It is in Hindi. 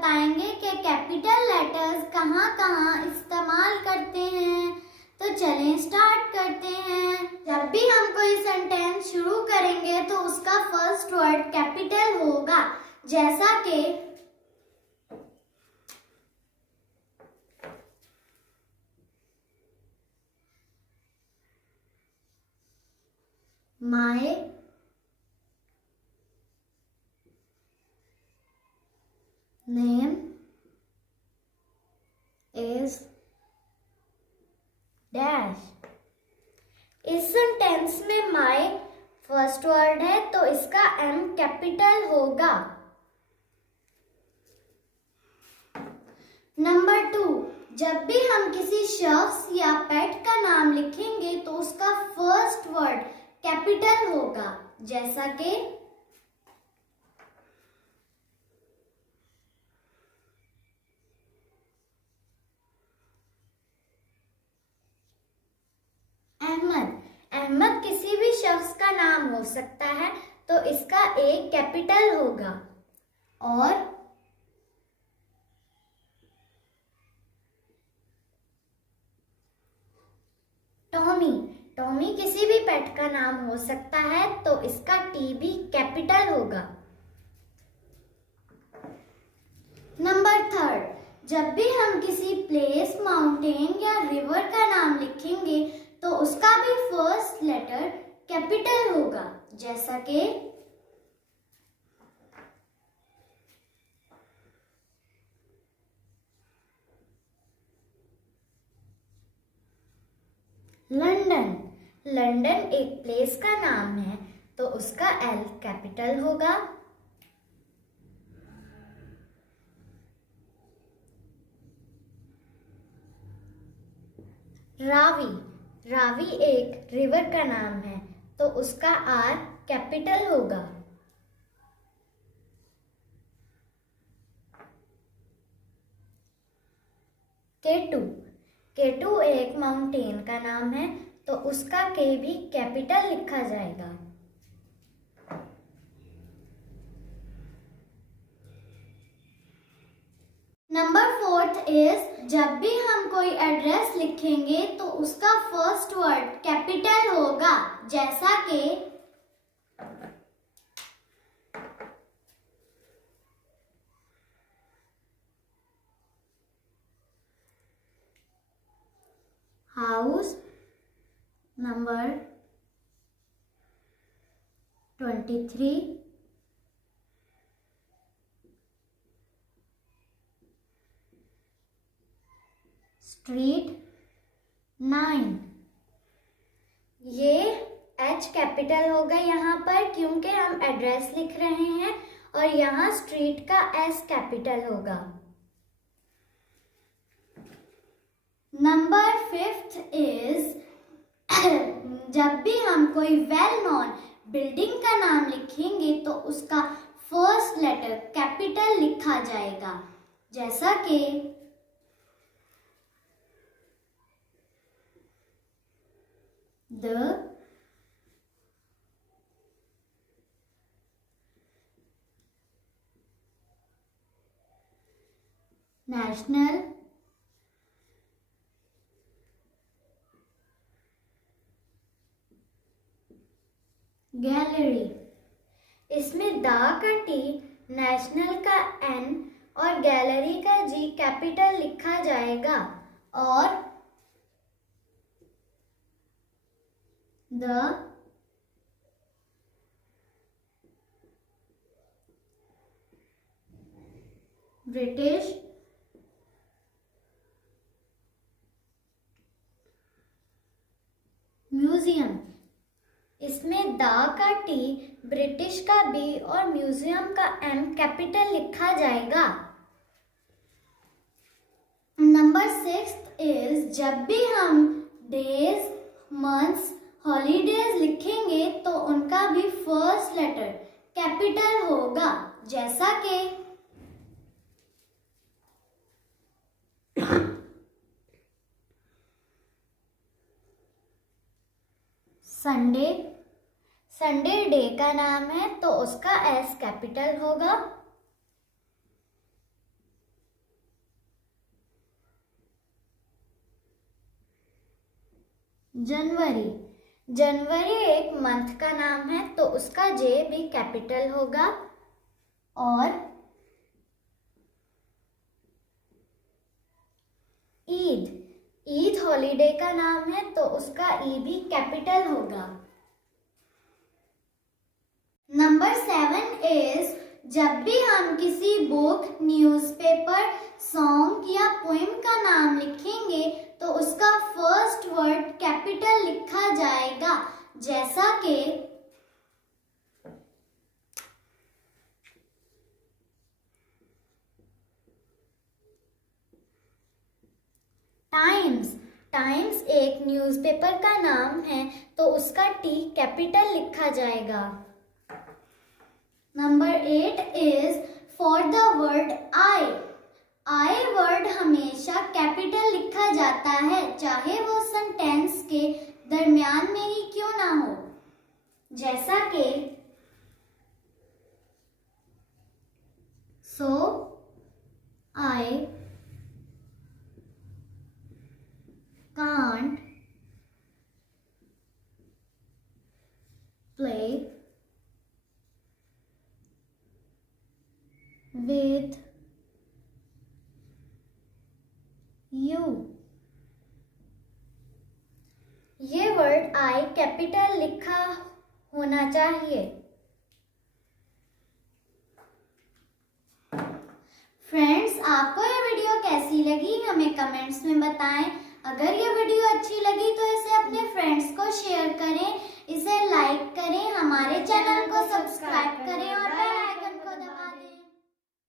बताएंगे कि कैपिटल लेटर्स कहाँ कहाँ इस्तेमाल करते हैं। तो चलें स्टार्ट करते हैं। जब भी हम कोई सेंटेंस शुरू करेंगे तो उसका फर्स्ट वर्ड कैपिटल होगा, जैसा कि माय नेम इज डैश। इस सेंटेंस में माय फर्स्ट वर्ड है तो इसका एम कैपिटल होगा। नंबर 2, जब भी हम किसी शख्स या पेट का नाम लिखेंगे तो उसका फर्स्ट वर्ड कैपिटल होगा, जैसा कि अहमद। अहमद किसी भी शख्स का नाम हो सकता है तो इसका एक कैपिटल होगा। और टॉमी। टॉमी किसी भी पेट का नाम हो सकता है तो इसका टी भी कैपिटल होगा। नंबर 3, जब भी हम किसी प्लेस, माउंटेन या रिवर का नाम लिखेंगे तो उसका भी फर्स्ट लेटर कैपिटल होगा, जैसा कि लंदन। लंदन एक प्लेस का नाम है तो उसका एल कैपिटल होगा। रावी। रावी एक रिवर का नाम है तो उसका आर कैपिटल होगा। केटू। केटू एक माउंटेन का नाम है तो उसका के भी कैपिटल लिखा जाएगा। नंबर 4 इज जब भी हम कोई एड्रेस लिखेंगे तो उसका फर्स्ट वर्ड कैपिटल होगा, जैसा कि हाउस नंबर 23, स्ट्रीट 9। ये एच कैपिटल होगा यहाँ पर क्योंकि हम एड्रेस लिख रहे हैं, और यहाँ स्ट्रीट का एस कैपिटल होगा। नंबर 5 इज जब भी हम कोई वेल नोन बिल्डिंग का नाम लिखेंगे तो उसका फर्स्ट लेटर कैपिटल लिखा जाएगा, जैसा कि द नेशनल गैलरी। इसमें दा का टी, नेशनल का एन और गैलरी का जी कैपिटल लिखा जाएगा, और द ब्रिटिश म्यूजियम। इसमें दा का टी, ब्रिटिश का बी और म्यूजियम का एम कैपिटल लिखा जाएगा। नंबर 6 इज जब भी हम डेज, मंथ्स, हॉलीडेज लिखेंगे तो उनका भी फर्स्ट लेटर कैपिटल होगा, जैसा कि संडे। संडे डे का नाम है तो उसका एस कैपिटल होगा। जनवरी। जनवरी एक मंथ का नाम है तो उसका जे भी कैपिटल होगा। और ईद। ईद हॉलीडे का नाम है तो उसका ई भी कैपिटल होगा। नंबर 7 इज जब भी हम किसी बुक, न्यूज़पेपर, सॉन्ग या पोएम का नाम लिखेंगे तो उसका फर्स्ट वर्ड कैपिटल लिखा जाएगा, जैसा कि टाइम्स। टाइम्स एक न्यूज़पेपर का नाम है तो उसका टी कैपिटल लिखा जाएगा। Number 8 is for the word I. I word हमेशा कैपिटल लिखा जाता है, चाहे वो सेंटेंस के दरमियान में ही क्यों ना हो, जैसा कि सो आई can't play with you। ये वर्ड आई कैपिटल लिखा होना चाहिए। फ्रेंड्स, आपको ये वीडियो कैसी लगी हमें कमेंट्स में बताएं। अगर ये वीडियो अच्छी लगी तो इसे अपने फ्रेंड्स